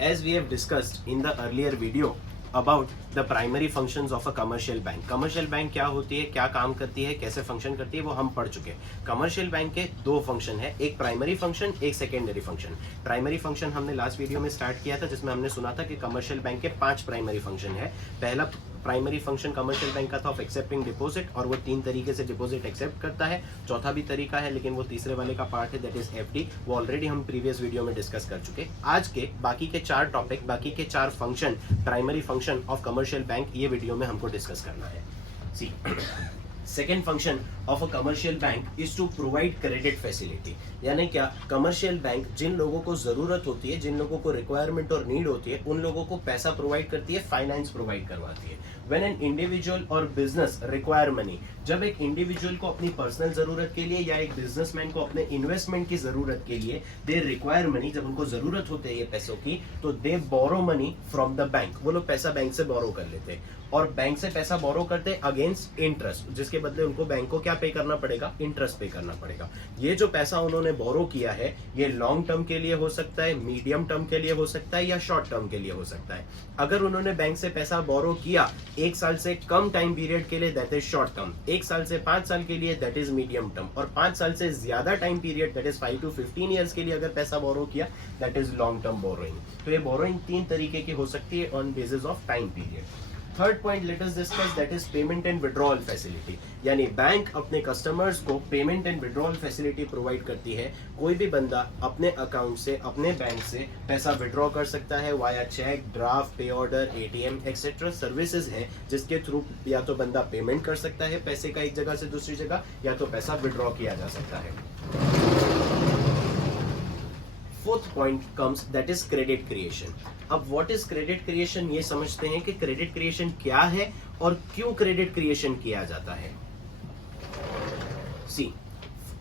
as we have discussed in the earlier video about the primary functions of a commercial bank. Commercial bank क्या होती है, क्या काम करती है, कैसे फंक्शन करती है, वो हम पढ़ चुके हैं. कमर्शियल बैंक के दो फंक्शन है, एक प्राइमरी फंक्शन, एक सेकेंडरी फंक्शन. प्राइमरी फंक्शन हमने लास्ट वीडियो में स्टार्ट किया था, जिसमें हमने सुना था कि कमर्शियल बैंक के 5 प्राइमरी फंक्शन है. पहला प्राइमरी फंक्शन कमर्शियल बैंक का था ऑफ एक्सेप्टिंग डिपॉजिट, और वो 3 तरीके से डिपॉजिट एक्सेप्ट करता है. चौथा भी तरीका है, लेकिन वो तीसरे वाले का पार्ट है, दैट इज एफडी. वो ऑलरेडी हम प्रीवियस वीडियो में डिस्कस कर चुके. आज के बाकी के 4 टॉपिक, बाकी के 4 function, primary function of commercial bank, ये वीडियो में हमको डिस्कस करना है. See second function of a commercial bank is to provide credit facility. यानी क्या, कमर्शियल बैंक जिन लोगों को जरूरत होती है, जिन लोगों को रिक्वायरमेंट और नीड होती है, उन लोगों को पैसा प्रोवाइड करती है, फाइनेंस प्रोवाइड करवाती है. व्हेन एन इंडिविजुअल और बिजनेस रिक्वायर मनी, जब एक इंडिविजुअल को अपनी पर्सनल जरूरत के लिए या एक बिजनेसमैन को अपने इन्वेस्टमेंट की जरूरत के लिए दे रिक्वायर मनी, जब उनको जरूरत होती है ये पैसों की, तो they borrow money from the bank. वो लोग पैसा बैंक से बोरो कर लेते हैं, और बैंक से पैसा बोरो करते हैं अगेंस्ट इंटरेस्ट, जिसके बदले उनको बैंक को क्या पे करना पड़ेगा, इंटरेस्ट पे करना पड़ेगा. ये जो पैसा उन्होंने बोरो किया है, ये लॉन्ग टर्म के लिए हो सकता है, मीडियम टर्म के लिए हो सकता है, या शॉर्ट टर्म के लिए हो सकता है. अगर उन्होंने बैंक से पैसा बोरो किया 1 साल से कम टाइम पीरियड के लिए, दैट इज शॉर्ट टर्म. 1 साल से 5 साल के लिए, दैट इज मीडियम टर्म. और 5 साल से ज्यादा time period, that is 5 to 15 years के लिए अगर पैसा बोरो किया, that is long term borrowing. तो ये बोरोइंग 3 तरीके की हो सकती है on basis of time period. Third point let us discuss, that is payment and withdrawal facility. यानी बैंक अपने कस्टमर्स को payment and withdrawal facility provide करती है. कोई भी बंदा अपने अकाउंट से, अपने बैंक से पैसा विड्रॉ कर सकता है वाया चेक, ड्राफ्ट, पे ऑर्डर, एटीएम एक्सेट्रा सर्विसेज हैं, जिसके थ्रू या तो बंदा पेमेंट कर सकता है पैसे का एक जगह से दूसरी जगह, या तो पैसा विड्रॉ किया जा सकता है. Fourth point comes, that is credit creation. अब व्हाट इज क्रेडिट क्रिएशन, ये समझते हैं कि क्रेडिट क्रिएशन क्या है और क्यों क्रेडिट क्रिएशन किया जाता है. सी,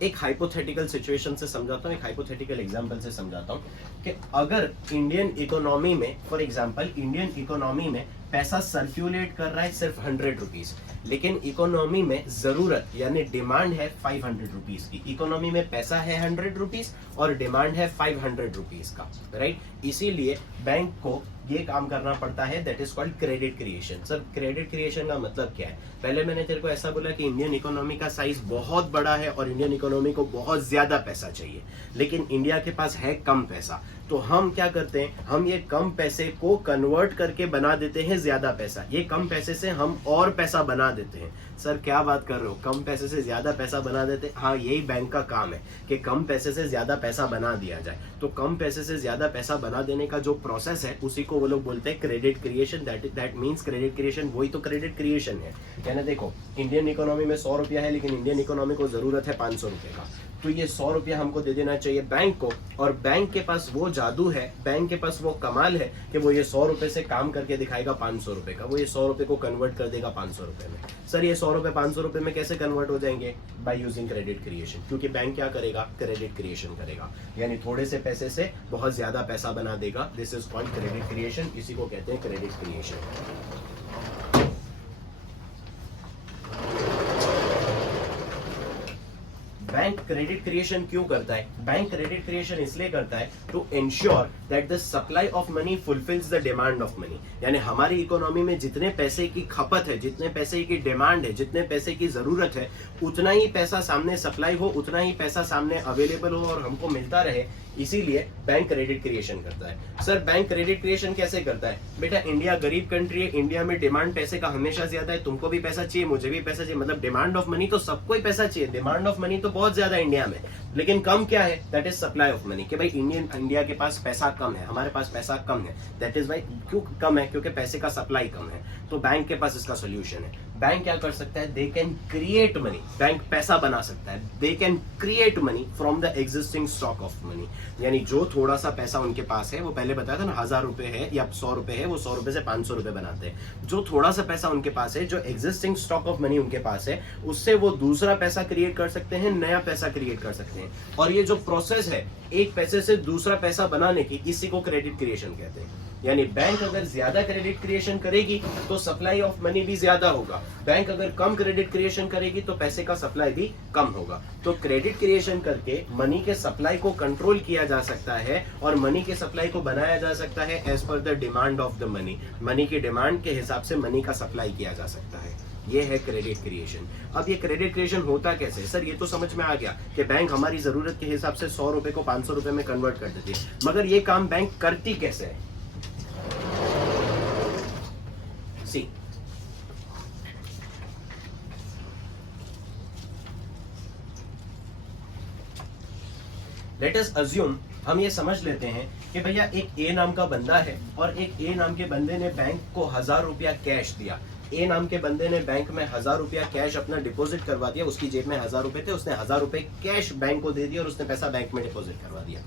एक हाइपोथेटिकल सिचुएशन से समझाता हूं, एक हाइपोथेटिकल एग्जांपल से समझाता हूं कि अगर इंडियन इकोनॉमी में, फॉर एग्जांपल इंडियन इकोनॉमी में पैसा सर्क्यूलेट कर रहा है सिर्फ 100 रुपीज, लेकिन इकोनॉमी में जरूरत यानी डिमांड है 500 रुपीज की. इकोनॉमी में पैसा है 100 रुपीज और डिमांड है 500 रुपीज का, राइट. इसीलिए बैंक को ये काम करना पड़ता है, that is called credit creation. Sir, credit creation का मतलब क्या है? पहले मैंने तेरे को ऐसा बोला कि इंडियन इकोनॉमी का साइज बहुत बड़ा है और इंडियन इकोनॉमी को बहुत ज्यादा पैसा चाहिए, लेकिन इंडिया के पास है कम पैसा. तो हम क्या करते हैं, हम ये कम पैसे को कन्वर्ट करके बना देते हैं ज्यादा पैसा. ये कम पैसे से हम और पैसा बना देते हैं. सर, क्या बात कर रहे हो, कम पैसे से ज्यादा पैसा बना देते? हाँ, यही बैंक का काम है कि कम पैसे से ज्यादा पैसा बना दिया जाए. तो कम पैसे से ज्यादा पैसा बना देने का जो प्रोसेस है, उसी को वो लोग बोलते हैं credit creation. That means credit creation, वही तो क्रेडिट क्रिएशन है. कहना, देखो इंडियन इकोनॉमी में 100 रुपया है, लेकिन इंडियन इकोनॉमी को जरूरत है 500 रुपए का. तो ये 100 रुपया हमको दे देना चाहिए बैंक को, और बैंक के पास वो जादू है, बैंक के पास वो कमाल है कि वो ये 100 रुपए से काम करके दिखाएगा 500 रुपए का. वो ये 100 रुपए को कन्वर्ट कर देगा 500 रुपए में. सर, ये 100 रुपए 500 रुपए में कैसे कन्वर्ट हो जाएंगे? By using credit creation. क्योंकि बैंक क्या करेगा, क्रेडिट क्रिएशन करेगा, यानी थोड़े से पैसे से बहुत ज्यादा पैसा बना देगा. This is called credit creation. इसी को कहते हैं credit creation. Bank credit creation क्यों करता है? बैंक क्रेडिट क्रिएशन इसलिए करता है to ensure that the supply of money fulfils the demand of money. यानी हमारी इकोनॉमी में जितने पैसे की खपत है, जितने पैसे की डिमांड है, जितने पैसे की जरूरत है, उतना ही पैसा सामने सप्लाई हो, उतना ही पैसा सामने अवेलेबल हो और हमको मिलता रहे. इसीलिए बैंक क्रेडिट क्रिएशन करता है. सर, बैंक क्रेडिट क्रिएशन कैसे करता है? बेटा, इंडिया गरीब कंट्री है, इंडिया में डिमांड पैसे का हमेशा ज्यादा है. तुमको भी पैसा चाहिए, मुझे भी पैसा चाहिए, मतलब डिमांड ऑफ मनी तो सबको ही पैसा चाहिए. डिमांड ऑफ मनी तो बहुत ज्यादा इंडिया में, लेकिन कम क्या है? That is supply of money. कि भाई इंडिया के पास पैसा कम है, हमारे पास पैसा कम है. दैट इज भाई क्यों कम है? क्योंकि पैसे का सप्लाई कम है. तो बैंक के पास इसका सोल्यूशन है. बैंक क्या कर सकता है? They can create money. Bank पैसा बना सकता है. They can create money from the existing stock of money. यानी जो थोड़ा सा पैसा उनके पास है, वो पहले बताया था ना, 1000 रुपए है या 100 रुपए है, वो 100 रुपए से 500 रुपए बनाते हैं. जो थोड़ा सा पैसा उनके पास है, जो एग्जिस्टिंग स्टॉक ऑफ मनी उनके पास है, उससे वो दूसरा पैसा क्रिएट कर सकते हैं, नया पैसा क्रिएट कर सकते हैं. और ये जो प्रोसेस है एक पैसे से दूसरा पैसा बनाने की, इसी को क्रेडिट क्रिएशन कहते हैं. यानी बैंक अगर ज्यादा क्रेडिट क्रिएशन करेगी तो सप्लाई ऑफ मनी भी ज्यादा होगा, बैंक अगर कम क्रेडिट क्रिएशन करेगी तो पैसे का सप्लाई भी कम होगा। तो क्रेडिट क्रिएशन करके मनी के सप्लाई को कंट्रोल किया जा सकता है और मनी के सप्लाई को बनाया जा सकता है as per the demand of the money, money की डिमांड के हिसाब से मनी का सप्लाई किया जा सकता है। ये है क्रेडिट क्रिएशन। अब ये क्रेडिट क्रिएशन होता कैसे? सर ये तो समझ में आ गया कि बैंक हमारी जरूरत के हिसाब से 100 रुपए को 500 रुपए में कन्वर्ट कर देती है, मगर ये काम बैंक करती कैसे है? सी लेट अस अज्यूम, हम ये समझ लेते हैं कि भैया एक ए नाम का बंदा है और एक ए नाम के बंदे ने बैंक को 1000 रुपया कैश दिया। ए नाम के बंदे ने बैंक में 1000 रुपया कैश अपना डिपॉजिट करवा दिया, उसकी जेब में 1000 रुपए थे, उसने 1000 रुपए कैश बैंक को दे दिया और उसने पैसा बैंक में डिपॉजिट करवा दिया।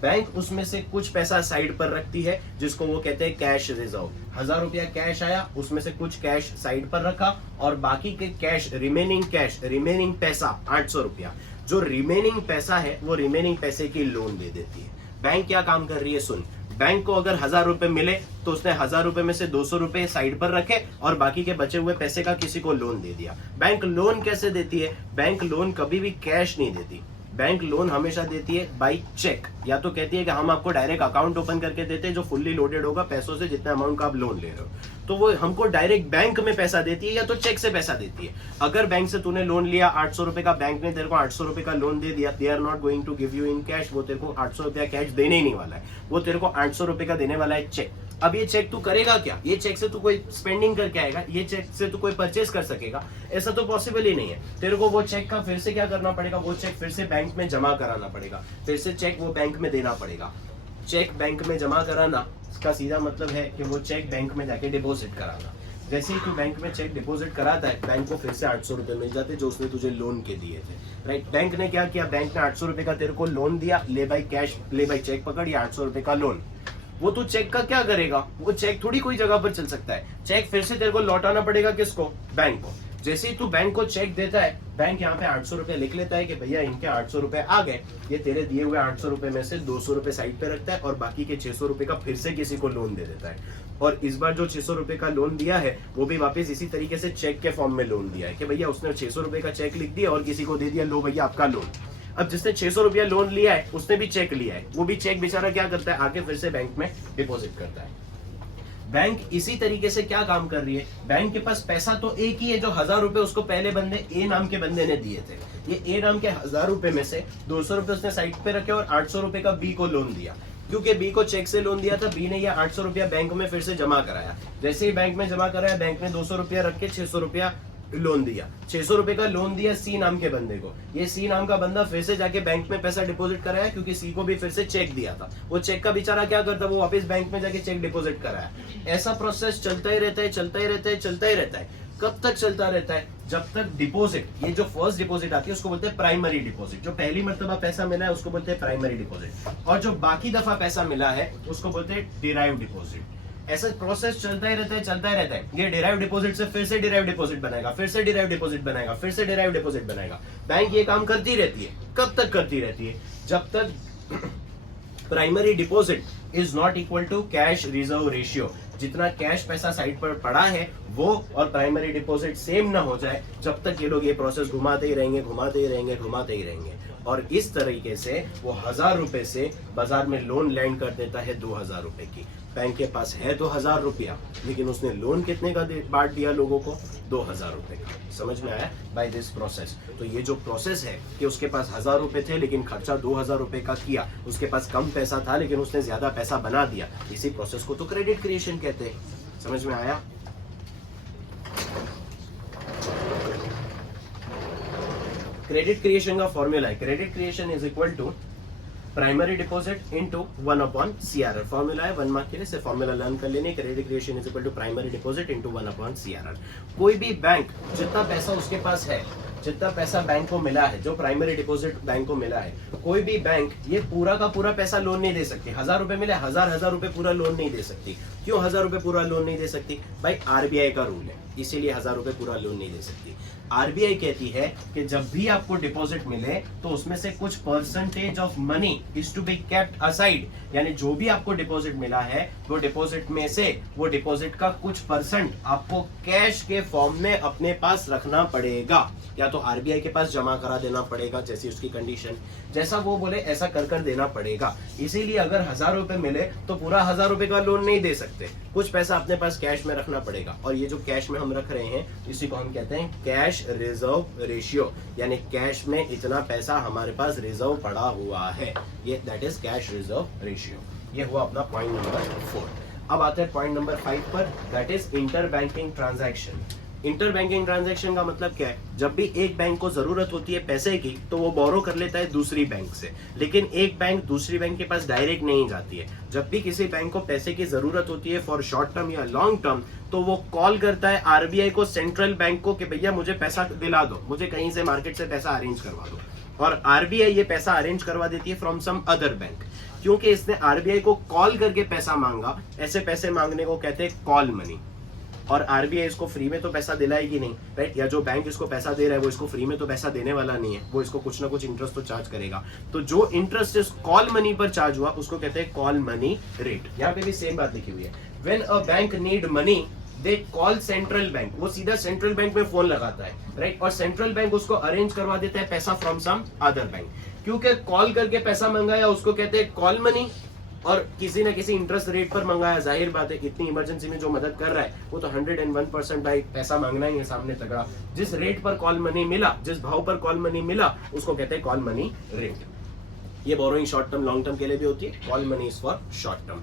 बैंक उसमें से कुछ पैसा साइड पर रखती है जिसको वो कहते हैं कैश रिजर्व। 1000 रुपया कैश आया, उसमें से कुछ कैश साइड पर रखा और बाकी के कैश, रिमेनिंग पैसा 800 रुपया, जो रिमेनिंग पैसा है वो रिमेनिंग पैसे की लोन दे देती है। बैंक क्या काम कर रही है? सुन, बैंक को अगर 1000 रुपए मिले तो उसने 1000 रुपए में से 200 रुपए साइड पर रखे और बाकी के बचे हुए पैसे का किसी को लोन दे दिया। बैंक लोन कैसे देती है? बैंक लोन कभी भी कैश नहीं देती, बैंक लोन हमेशा देती है बाई चेक। या तो कहती है कि हम आपको डायरेक्ट अकाउंट ओपन करके देते हैं जो फुल्ली लोडेड होगा पैसों से, जितने अमाउंट का आप लोन ले रहे हो, तो वो हमको डायरेक्ट बैंक में पैसा देती है या तो चेक से पैसा देती है। अगर बैंक से तूने लोन लिया 800 रुपए का, बैंक ने तेरे को 800 रुपए का लोन दे दिया, they are not going to give you in cash, वो तेरे को 800 रुपया कैश देने ही नहीं वाला है, वो तेरे को 800 रुपए का देने वाला है चेक। अब ये चेक तू करेगा क्या? ये चेक से तू कोई स्पेंडिंग करके आएगा? ये चेक से तू कोई परचेज कर सकेगा? ऐसा तो पॉसिबल ही नहीं है। तेरे को वो चेक का फिर से क्या करना पड़ेगा? वो चेक फिर से बैंक में जमा कराना पड़ेगा, फिर से चेक वो बैंक में देना पड़ेगा। चेक बैंक में जमा कराना इसका सीधा मतलब है कि वो चेक बैंक में जाके डिपॉजिट कराना। जैसे ही तू बैंक में चेक डिपॉजिट कराता है, बैंक को फिर से 800 रुपए मिल जाते जो उसने तुझे लोन के दिए थे, राइट। बैंक ने क्या किया? बैंक ने 800 रुपए का तेरे को लोन दिया, ले बाई कैश, ले बाई चेक पकड़, ये 800 रुपए का लोन। वो तू चेक का क्या करेगा? वो चेक थोड़ी कोई जगह पर चल सकता है, चेक फिर से तेरे को लौटाना पड़ेगा किसको? बैंक को। जैसे ही तू बैंक को चेक देता है, बैंक यहाँ पे 800 रुपए लिख लेता है कि भैया इनके 800 रुपए आ गए, ये तेरे दिए हुए 800 रुपए में से 200 रुपए साइड पे रखता है और बाकी के 600 रुपए का फिर से किसी को लोन दे देता है। और इस बार जो 600 रुपए का लोन दिया है वो भी वापस इसी तरीके से चेक के फॉर्म में लोन दिया है कि भैया उसने 600 रुपए का चेक लिख दिया और किसी को दे दिया, लो भैया आपका लोन। अब जिसने 600 रुपया लोन लिया है उसने भी चेक लिया है, वो भी चेक बेचारा क्या करता है? आके फिर से बैंक में डिपॉजिट करता है। बैंक इसी तरीके से क्या काम कर रही है? बैंक के पास पैसा तो एक ही है, जो 1000 रुपए उसको पहले बंदे ए नाम के बंदे ने दिए थे। ये ए नाम के 1000 रुपए में से 200 रुपए उसने साइड पे रखे और 800 रुपए का बी को लोन दिया। क्योंकि बी को चेक से लोन दिया था, बी ने ये 800 रुपया बैंक में फिर से जमा कराया। जैसे ही बैंक में जमा कराया, बैंक ने 200 रुपया रख के 600 रुपया लोन दिया। 600 रुपए का लोन दिया सी नाम के बंदे को। ये सी नाम का बंदा फिर से जाके बैंक में पैसा डिपॉजिट कराया क्योंकि सी को भी फिर से चेक दिया था। वो चेक का बेचारा क्या करता? वो वापस बैंक में जाके चेक डिपॉजिट कराया। ऐसा प्रोसेस चलता ही रहता है, चलता ही रहता है, चलता ही रहता है। कब तक चलता रहता है? जब तक डिपॉजिट, ये जो फर्स्ट डिपॉजिट आती है उसको बोलते हैं प्राइमरी डिपॉजिट। जो पहली मर्तबा पैसा मिला है उसको बोलते हैं प्राइमरी डिपॉजिट, और जो बाकी दफा पैसा मिला है उसको बोलते हैं डिराइव डिपॉजिट। ऐसा प्रोसेस चलता ही रहता है, चलता ही रहता है। ये डिराइव डिपॉजिट से फिर से डिराइव डिपॉजिट बनाएगा, फिर से डिराइव डिपॉजिट बनाएगा, फिर से डिराइव डिपॉजिट बनाएगा। बैंक ये काम करती रहती है। कब तक करती रहती है? जब तक primary deposit is not equal to cash reserve ratio. जितना कैश पैसा साइड पर पड़ा है वो और प्राइमरी डिपॉजिट सेम ना हो जाए, जब तक ये लोग ये प्रोसेस घुमाते ही रहेंगे, घुमाते ही रहेंगे, घुमाते ही रहेंगे। और इस तरीके से वो 1000 रुपए से बाजार में लोन लैंड कर देता है 2000 रुपए की। बैंक के पास है तो 1000 रुपया, लेकिन उसने लोन कितने का बांट दिया लोगों को? 2000 रुपए का। समझ में आया? By this process. तो ये जो प्रोसेस है कि उसके पास 1000 रुपए थे लेकिन खर्चा 2000 रुपए का किया, उसके पास कम पैसा था लेकिन उसने ज्यादा पैसा बना दिया, इसी प्रोसेस को तो क्रेडिट क्रिएशन कहते हैं। समझ में आया? क्रेडिट क्रिएशन का फॉर्मूला है, credit creation is equal to primary deposit into 1/CRR। Formula है 1 मार्क के लिए, से फॉर्मूला लर्न कर लेने। Credit creation is equal to primary deposit into 1/CRR। कोई भी बैंक जितना पैसा उसके पास है, जितना पैसा बैंक को मिला है, जो प्राइमरी डिपॉजिट बैंक को मिला है, कोई भी बैंक ये पूरा का पूरा पैसा लोन नहीं दे सकती। 1000 रुपए मिले, 1000 रुपए पूरा लोन नहीं दे सकती। क्यों 1000 रुपए पूरा लोन नहीं दे सकती? भाई RBI का रूल है, इसीलिए 1000 रुपए पूरा लोन नहीं दे सकती। आरबीआई कहती है कि जब भी आपको डिपॉजिट मिले तो उसमें से कुछ percentage of money is to be kept aside, यानी जो भी आपको डिपॉजिट मिला है वो डिपॉजिट में से वो डिपॉजिट का कुछ परसेंट आपको कैश के फॉर्म में अपने पास रखना पड़ेगा, या तो आरबीआई के पास जमा करा देना पड़ेगा, जैसी उसकी कंडीशन, जैसा वो बोले ऐसा कर देना पड़ेगा। इसीलिए अगर 1000 रुपए मिले तो पूरा 1000 रुपए का लोन नहीं दे सकते, कुछ पैसा अपने पास कैश में रखना पड़ेगा। और ये जो कैश में हम रख रहे हैं इसी को हम कहते हैं कैश रिजर्व रेशियो, यानी कैश में इतना पैसा हमारे पास रिजर्व पड़ा हुआ है, ये that is cash reserve ratio. ये हुआ अपना पॉइंट नंबर 4। अब आते हैं पॉइंट नंबर 5 पर, that is inter banking transaction. Inter banking transaction का मतलब क्या है? जब भी एक बैंक को जरूरत होती है पैसे की तो वो बोरो कर लेता है दूसरी बैंक से, लेकिन एक बैंक दूसरी बैंक के पास डायरेक्ट नहीं जाती है। जब भी किसी बैंक को पैसे की जरूरत होती है फॉर शॉर्ट टर्म या लॉन्ग टर्म, तो वो कॉल करता है आरबीआई को, सेंट्रल बैंक को, कि भैया मुझे पैसा दिला दो, मुझे कहीं से मार्केट से पैसा अरेंज करवा दो। और आरबीआई ये पैसा अरेंज करवा देती है फ्रॉम सम अदर बैंक। क्योंकि इसने आरबीआई को कॉल करके पैसा मांगा, ऐसे पैसे मांगने को कहते हैं कॉल मनी। और आरबीआई इसको फ्री में तो पैसा दिलाएगी नहीं, राइट? या जो बैंक इसको पैसा दे रहा है वो इसको फ्री में तो पैसा देने वाला नहीं है, वो इसको कुछ ना कुछ इंटरेस्ट तो चार्ज करेगा। तो जो इंटरेस्ट इस कॉल मनी पर चार्ज हुआ उसको कहते हैं कॉल मनी रेट। यहाँ पे भी सेम बात लिखी हुई है, when a bank need money they call central bank, वो सीधा सेंट्रल बैंक में फोन लगाता है, राइट? और सेंट्रल बैंक उसको अरेंज करवा देता है पैसा फ्रॉम सम अदर बैंक। क्योंकि कॉल करके पैसा मंगाया उसको कहते हैं कॉल मनी, और किसी न किसी इंटरेस्ट रेट पर मंगाया। जाहिर बात है इतनी इमरजेंसी में जो मदद कर रहा है वो तो 101% भाई पैसा मांगना ही है सामने तगड़ा। जिस रेट पर कॉल मनी मिला, जिस भाव पर कॉल मनी मिला, उसको कहते हैं कॉल मनी रेट। ये borrowing short term long term के लिए भी होती है, call money is for short term.